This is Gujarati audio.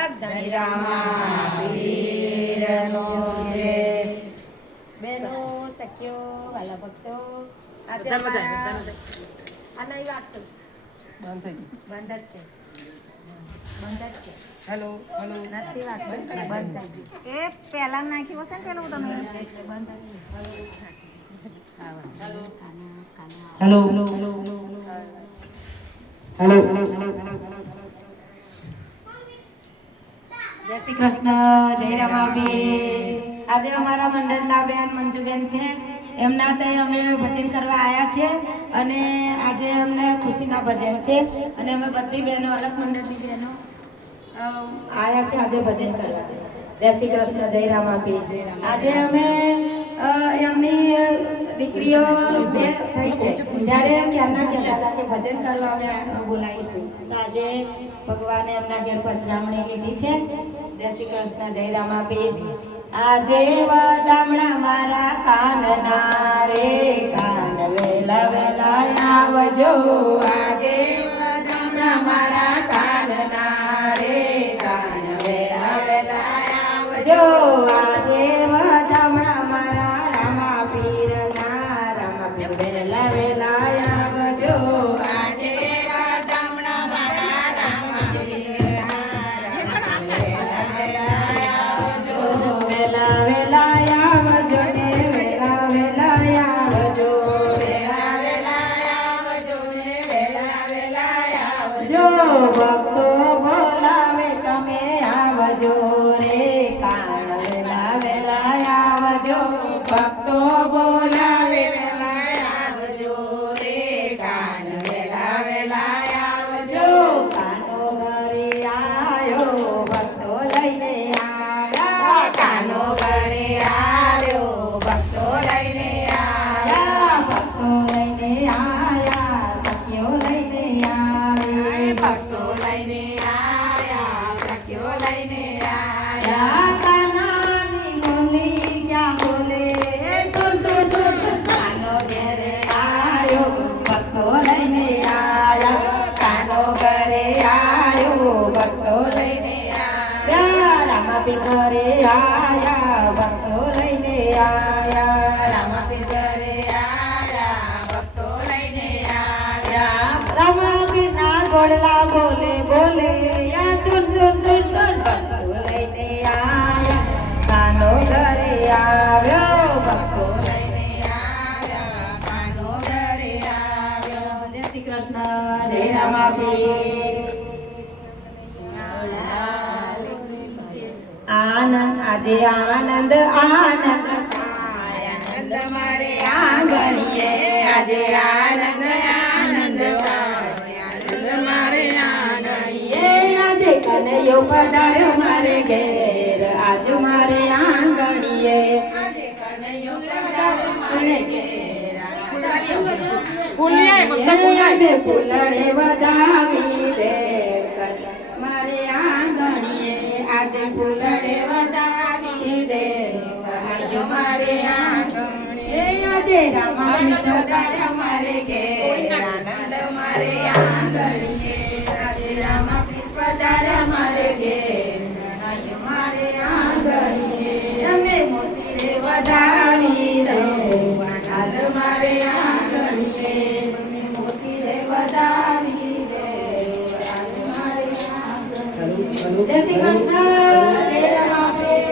ધણી રામા પીરનો જય. બેનો સખ્યો વાલા ભક્તો આજે આ નહીં વાત કરું બંધ થઈ ગયું બંધ જ છે બંધ જ છે હેલો હેલો નથી વાત બંધ થઈ ગયું એ પહેલા નાખ્યું હશે ને પેલું તમે બંધ હેલો હેલો હેલો જય શ્રી કૃષ્ણ જય રામાબી. આજે અમારા મંડળના બેન મંજુબેન છે એમના ત્યાં અમે ભજન કરવા આવ્યા છે અને આજે અમને ખુશીના ભજન છે અને અમે બધી બહેનો અલગ મંડળની બહેનો આવ્યા છે આજે ભજન કરવા. જય શ્રી કૃષ્ણ જય રામાબી. આજે અમે એમની દીકરીઓ બે થઈ છે ત્યારે ક્યારના કહેતા હતા કે ભજન કરવા અમે બોલાવીશું તો આજે ભગવાને એમના ઘેર પધરામણી લીધી છે. જય શ્રી કૃષ્ણ જય રામાબી. આજે વધામણા મારા કાનના રે કાન વેલા વેલા આવજો. આજે વધામણા મારા કાનના રે કાન વેલા વેલા આવજો. આજે વધામણા મારા રામા પીરના રામા પીર વેલા વેલા આવજો. આજે વધામણા મારા રામા પીરના રામા પીર વેલા વેલા આવજો. વેલા વેલા આવજો ને વેલા વેલા આવજો. વેલા વેલા આવજો ને વેલા વેલા આવજો. ભક્તો બોલાવે તમે આવજો રે કાન વેલા વેલા આવજો. ભક્તો બોલાવે તમે આવજો રે કાન વેલા વેલા આવજો. કાનો ઘરે આયો ભક્તો લઈને આયા. કાનો ઘરે આવ્યો ભક્તો લઈને આયા. ભક્તો લઈને આયા સખીઓ લઈને આવ્યા. ભક્તો લઈને આયા સખીઓ લઈને આયા. કાનાની બોલી ક્યાં બોલે સુર સુર સુર સુર. કાનો ઘરે આવ્યો ભક્તો લઈને આયા. કાનો ઘરે આવ્યો ભક્તો લઈને આયા. રામાપીર ઘરે આયા ભક્તો લઈને આયા. રામાપીર ઘરે આયા ભક્તો લઈને આયા. રામાપીર ના ગોળલા બોલે બોલે યા સુર સુર સુર સુર. ભક્તો લઈને આયા. કાનો ઘરે આવ્યો ભક્તો લઈને આયા. કાનો ઘરે આવ્યો. જય શ્રી કૃષ્ણ જય રામાપીર. આનંદ આજે આનંદ આનંદ થાય. આનંદ મારે આંગણીએ આજે આનંદ આનંદ થાય. આનંદ મારે આંગણીએ આજે કનૈયો પધાર્યો મારે ઘેર. આજ મારે આંગણીએ આજે કનૈયો પધાર્યો મારે ઘેર. ફૂલડે વધાવી દે મારે આંગણીએ આજે ફૂલડે વધાવી દે. આજે મારે આંગણીએ આજે રામાપીર પધાર્યા મારે ઘેર. આનંદ મારે આંગણીએ આજે રામાપીર પધાર્યા મારે ઘેર. આજે મારે આંગણીએ અમે મોતી રે વધાવી દો. આનંદ મારે આંગણીએ અમે મોતી રે વધાવી દે. આજે મારે આંગણીએ. જય શ્રી કૃષ્ણ જય રામાપીર.